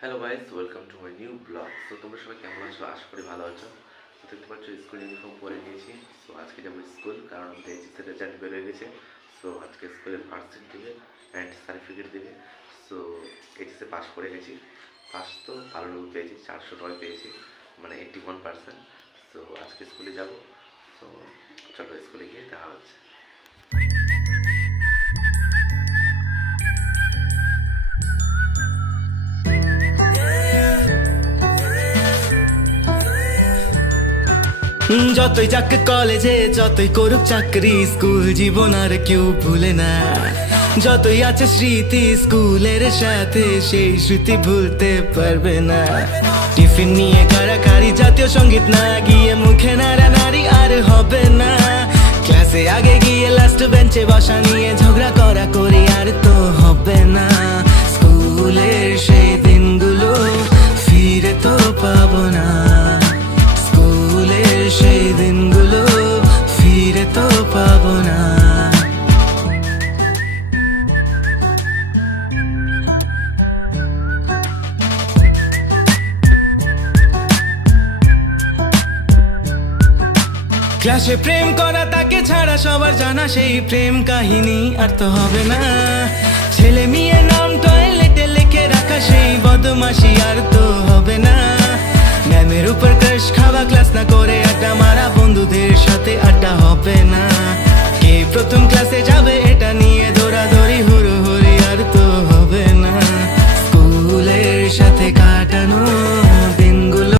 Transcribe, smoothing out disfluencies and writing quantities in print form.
Hello guys, welcome to my new blog. So তোমরা সবাই কেমন আছো? আশা করি ভালো আছো। তো দেখতে পাচ্ছ স্কুল ইউনিফর্ম পরে নিয়েছি। সো আজকে যাবো স্কুল, কারণ আমাদের এইচএসের রেজাল্ট বেরোয় গেছে। সো আজকে স্কুলের মার্কশিট দিবে অ্যান্ড সার্টিফিকেট দিবে। সো এইচএসে পাস করে গেছি। পাস তো ভালো পেয়েছি, 400 পেয়েছি, মানে 81%। সো আজকে স্কুলে যাব। সো চলো স্কুলে গিয়ে দেখা হচ্ছে। যতই যাক কলেজে, যতই করুক চাকরি, স্কুল জীবন আর কেউ ভুলে না। যতই আছে স্মৃতি স্কুলের সাথে, সেই স্মৃতি ভুলতে পারবে না। টিফিন নিয়ে কাড়াকাড়ি, জাতীয় সঙ্গীত না গিয়ে মুখে নাড়ানাড়ি আর হবে না। ক্লাসে আগে গিয়ে লাস্ট বেঞ্চে বসা নিয়ে ঝগড়া করা করি আর তো হবে না। স্কুলের সেই দিনগুলো ফিরে তো পাবো না। স্কুলের সেই দিনগুলো ফিরে তো পাবো না। ক্লাসে প্রেম করা, তাকে ছাড়া সবার জানা সেই প্রেম কাহিনী আর তো হবে না। ছেলে মেয়ে নাম টয়লেটে লিখে রাখা সেই বদমাশি আর তো হবে না। ম্যামের উপর ক্রাশ খাওয়া, ক্লাস না করে আড্ডা মারা, বন্ধুদের সাথে আড্ডা হবে না।